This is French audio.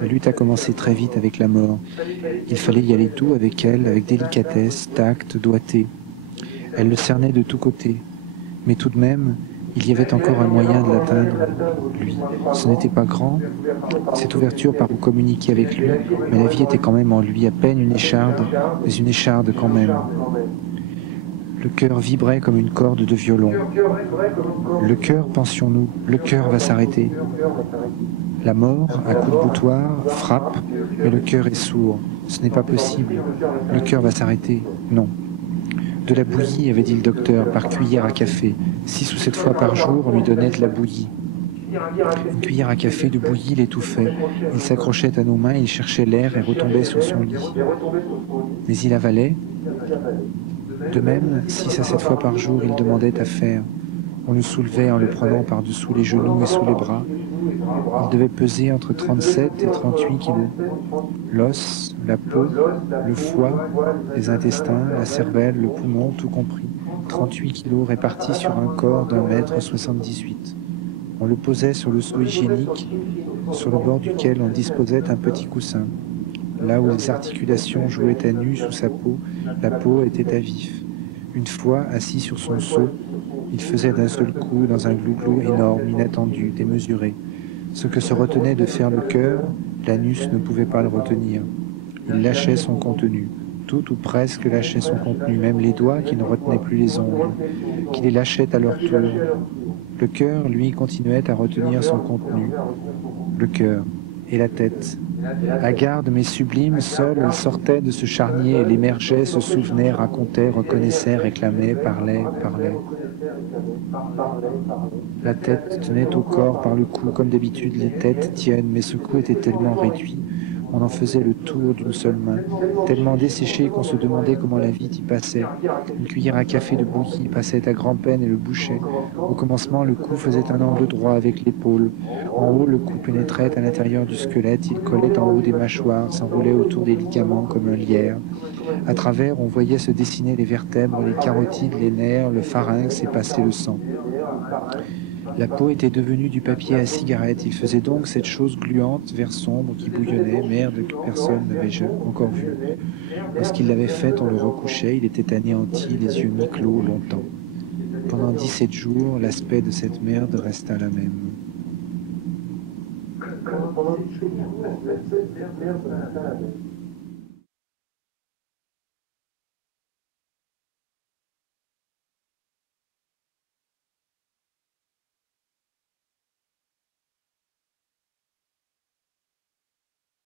La lutte a commencé très vite avec la mort. Il fallait y aller doux avec elle, avec délicatesse, tact, doigté. Elle le cernait de tous côtés. Mais tout de même, il y avait encore un moyen de l'atteindre, lui. Ce n'était pas grand, cette ouverture par où communiquer avec lui, mais la vie était quand même en lui, à peine une écharde, mais une écharde quand même. Le cœur vibrait comme une corde de violon. Le cœur, pensions-nous, le cœur va s'arrêter. La mort, à coups de boutoir, frappe, mais le cœur est sourd. Ce n'est pas possible. Le cœur va s'arrêter. Non. De la bouillie, avait dit le docteur, par cuillère à café. 6 ou 7 fois par jour, on lui donnait de la bouillie. Une cuillère à café de bouillie l'étouffait. Il s'accrochait à nos mains, il cherchait l'air et retombait sur son lit. Mais il avalait. De même, 6 à 7 fois par jour, il demandait à faire. On le soulevait en le prenant par-dessous les genoux et sous les bras. Il devait peser entre 37 et 38 kilos. L'os, la peau, le foie, les intestins, la cervelle, le poumon, tout compris. 38 kilos répartis sur un corps d'1,78 m. On le posait sur le seau hygiénique, sur le bord duquel on disposait un petit coussin. Là où les articulations jouaient à nu sous sa peau, la peau était à vif. Une fois assis sur son seau, il faisait d'un seul coup dans un glouglou énorme, inattendu, démesuré. Ce que se retenait de faire le cœur, l'anus ne pouvait pas le retenir. Il lâchait son contenu. Tout ou presque lâchait son contenu, même les doigts qui ne retenaient plus les ongles, qui les lâchaient à leur tour. Le cœur, lui, continuait à retenir son contenu. Le cœur et la tête. Hagarde mais sublime, seule, elle sortait de ce charnier, elle émergeait, se souvenait, racontait, reconnaissait, réclamait, parlait. La tête tenait au corps par le cou, comme d'habitude les têtes tiennent, mais ce cou était tellement réduit, on en faisait le tour d'une seule main, tellement desséché qu'on se demandait comment la vie y passait. Une cuillère à café de bouillie passait à grand-peine et le bouchait. Au commencement, le cou faisait un angle droit avec l'épaule. En haut, le cou pénétrait à l'intérieur du squelette, il collait en haut des mâchoires, s'enroulait autour des ligaments comme un lierre. À travers, on voyait se dessiner les vertèbres, les carotides, les nerfs, le pharynx et passer le sang. La peau était devenue du papier à cigarette. Il faisait donc cette chose gluante, vert sombre, qui bouillonnait, merde que personne n'avait encore vue. Lorsqu'il l'avait faite, on le recouchait, il était anéanti, les yeux mi-clos longtemps. Pendant 17 jours, l'aspect de cette merde resta la même. Pendant 17 jours, l'aspect de cette merde resta la même.